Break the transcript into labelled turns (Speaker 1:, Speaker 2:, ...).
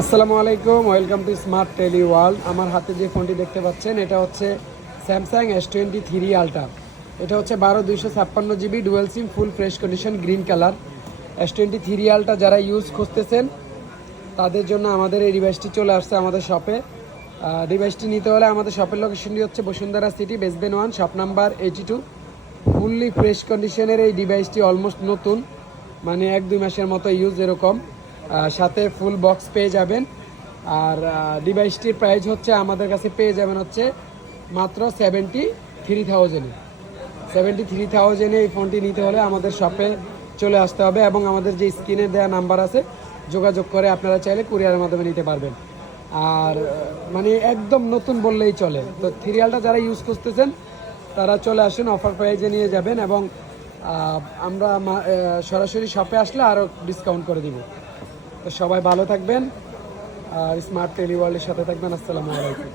Speaker 1: আসসালামু আলাইকুম welcome to smart tele world আমার হাতে যে ফোনটি দেখতে পাচ্ছেন, এটা হচ্ছে Samsung S twenty three ultra এটা হচ্ছে বারো দুইশো ছাপ্পান্ন GB dual sim full fresh condition green colour S twenty three ultra যারা ইউজ খুঁজতেছেন, তাদের জন্য আমাদের এই ডিভাইসটি চলে আসছে আমাদের শপে ডিভাইসটি নিতে হলে আমাদের শপের লোকেশনটি হচ্ছে Bashundhara city basement one shop number eighty two fully fresh কন্ডিশনের এই ডিভাইসটি অলমোস্ট নতুন মানে এক দুই মাসের মতো ইউজ এরকম। সাথে ফুল বক্স পেয়ে যাবেন। আর ডিভাইসটির প্রাইস হচ্ছে আমাদের কাছে পেয়ে যাবেন হচ্ছে মাত্র সেভেন্টি থ্রি থাউজেন্ডে সেভেন্টি থ্রি থাউজেন্ডে এই ফোনটি নিতে হলে আমাদের শপে চলে আসতে হবে এবং আমাদের যে স্ক্রিনে দেওয়া নাম্বার আছে, যোগাযোগ করে আপনারা চাইলে কুরিয়ারের মাধ্যমে নিতে পারবেন। আর মানে একদম নতুন বললেই চলে। তো থ্রিয়ালটা যারা ইউজ করতেছেন, তারা চলে আসেন অফার প্রাইজে নিয়ে যাবেন এবং আমরা সরাসরি শপে আসলে আরও ডিসকাউন্ট করে দিব। সবাই ভালো থাকবেন। আর স্মার্ট টেলিওয়ার্ল্ডের সাথে থাকবেন। আসসালামু আলাইকুম।